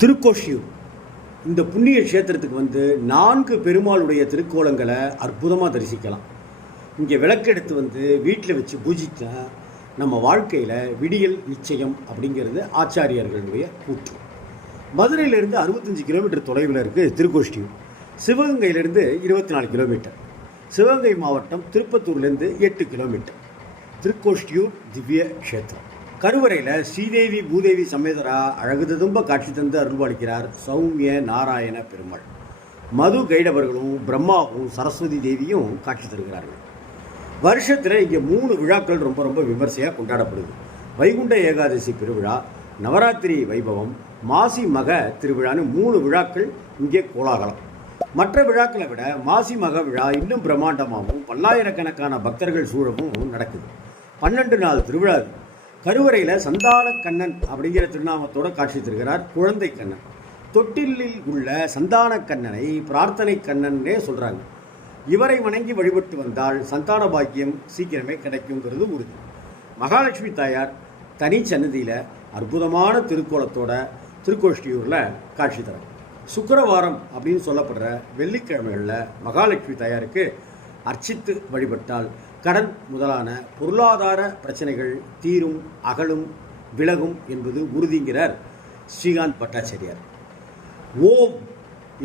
திருக்கோஷியூர் இந்த புண்ணிய க்ஷேத்திரத்துக்கு வந்து நான்கு பெருமாளுடைய திருக்கோலங்களை அற்புதமாக தரிசிக்கலாம். இங்கே விளக்கெடுத்து வந்து வீட்டில் வச்சு பூஜித்தா நம்ம வாழ்க்கையில் விடியல் நிச்சயம் அப்படிங்கிறது ஆச்சாரியர்களுடைய கூற்று. மதுரையிலேருந்து அறுபத்தஞ்சு கிலோமீட்டர் தொலைவில் இருக்குது திருக்கோஷ்டியூர் சிவகங்கையிலேருந்து இருபத்தி நாலு கிலோமீட்டர். சிவகங்கை மாவட்டம் திருப்பத்தூர்லேருந்து எட்டு கிலோமீட்டர். திருக்கோஷ்டியூர் திவ்ய க்ஷேத்திரம். கருவறையில் ஸ்ரீதேவி பூதேவி சமேதரா அழகு ததும்ப காட்சி தந்து அருள்பாளிக்கிறார் சௌமிய நாராயண பெருமாள். மது கைடவர்களும் பிரம்மாவும் சரஸ்வதி தேவியும் காட்சி தருகிறார்கள். வருஷத்தில் இங்கே மூணு விழாக்கள் ரொம்ப ரொம்ப விமர்சையாக கொண்டாடப்படுது. வைகுண்ட ஏகாதசி பெருவிழா நவராத்திரி வைபவம் மாசி மக திருவிழான்னு மூணு விழாக்கள் இங்கே கோலாகலம். மற்ற விழாக்களை விட மாசி மக விழா இன்னும் பிரம்மாண்டமாகவும் பல்லாயிரக்கணக்கான பக்தர்கள் சூழவும் நடக்குது. பன்னெண்டு நாள் திருவிழா கருவறையில் சந்தான கண்ணன் அப்படிங்கிற திருநாமத்தோட காட்சி தருகிறார் குழந்தை கண்ணன். தொட்டிலில் உள்ள சந்தான கண்ணனை பிரார்த்தனை கண்ணன்னே சொல்கிறாங்க இவரை வணங்கி வழிபட்டு வந்தால் சந்தான பாக்கியம் சீக்கிரமே கிடைக்குங்கிறது உறுதி. மகாலட்சுமி தாயார் தனி சன்னதியில் அற்புதமான திருக்கோலத்தோட திருக்கோஷ்டியூரில் காட்சி தரும் சுக்கரவாரம் அப்படின்னு சொல்லப்படுற வெள்ளிக்கிழமைகளில் மகாலட்சுமி தாயாருக்கு அர்ச்சித்து வழிபட்டால் கடன் முதலான பொருளாதார பிரச்சனைகள் தீரும் அகலும் விலகும் என்பது உறுதிங்கிறார் ஸ்ரீகாந்த் பட்டாச்சாரியார். ஓம்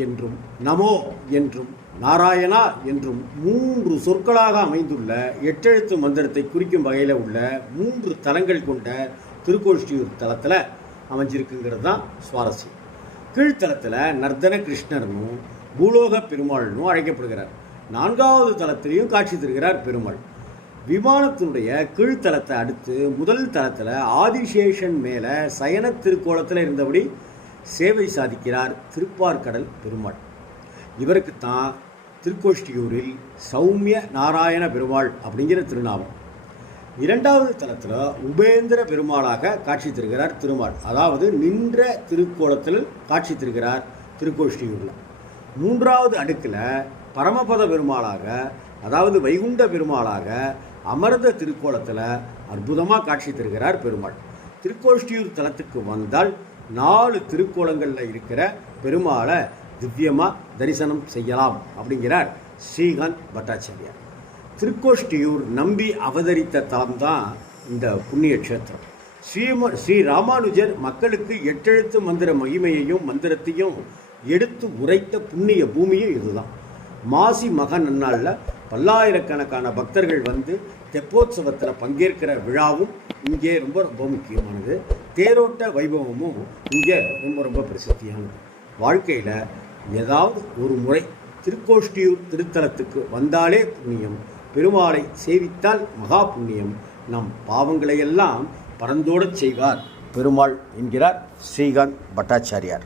என்றும் நமோ என்றும் நாராயணா என்றும் மூன்று சொற்களாக அமைந்துள்ள எட்டெழுத்து மந்திரத்தை குறிக்கும் வகையில் உள்ள மூன்று தலங்கள் கொண்ட திருக்கோஷ்டியூர் தலத்தில் அமைஞ்சிருக்குங்கிறது தான் சுவாரஸ்யம். கீழ்த்தலத்தில் நர்தன கிருஷ்ணர்னும் பூலோக பெருமாள்னும் அழைக்கப்படுகிறார். நான்காவது தளத்திலையும் காட்சி தருகிறார் பெருமாள். விமானத்தினுடைய கீழ்த்தலத்தை அடுத்து முதல் தளத்தில் ஆதிசேஷன் மேலே சயன திருக்கோலத்தில் இருந்தபடி சேவை சாதிக்கிறார் திருப்பார்கடல் பெருமாள். இவருக்குத்தான் திருக்கோஷ்டியூரில் சௌமிய நாராயண பெருமாள் அப்படிங்கிற திருநாமம். இரண்டாவது தலத்தில் உபேந்திர பெருமாளாக காட்சி தருகிறார் திருமால். அதாவது நின்ற திருக்கோலத்தில் காட்சி தருகிறார் திருக்கோஷ்டியூரில். மூன்றாவது அடுக்கில் பரமபத பெருமாளாக அதாவது வைகுண்ட பெருமாளாக அமர்ந்த திருக்கோலத்தில் அற்புதமாக காட்சி தருகிறார் பெருமாள். திருக்கோஷ்டியூர் தலத்துக்கு வந்தால் நாலு திருக்கோலங்களில் இருக்கிற பெருமாளை திவ்யமாக தரிசனம் செய்யலாம் அப்படிங்கிறார் ஸ்ரீகாந்த் பட்டாச்சாரியார். திருக்கோஷ்டியூர் நம்பி அவதரித்த தலம் தான் இந்த புண்ணிய க்ஷேத்திரம். ஸ்ரீம ஸ்ரீ ராமானுஜர் மக்களுக்கு எட்டெழுத்து மந்திர மகிமையையும் மந்திரத்தையும் எடுத்து உரைத்த புண்ணிய பூமியும் இதுதான். மாசி மக நன்னாளில் பல்லாயிரக்கணக்கான பக்தர்கள் வந்து தெப்போத்சவத்தில் பங்கேற்கிற விழாவும் இங்கே ரொம்ப ரொம்ப முக்கியமானது. தேரோட்ட வைபவமும் இங்கே ரொம்ப ரொம்ப பிரசித்தியானது. வாழ்க்கையில் ஏதாவது ஒரு முறை திருக்கோஷ்டியூர் திருத்தலத்துக்கு வந்தாலே புண்ணியம் பெருமாளை சேவித்தால் மகா புண்ணியம். நம் பாவங்களையெல்லாம் பறந்தோடச் செய்வார் பெருமாள் என்கிறார் ஸ்ரீகாந்த் பட்டாச்சாரியார்.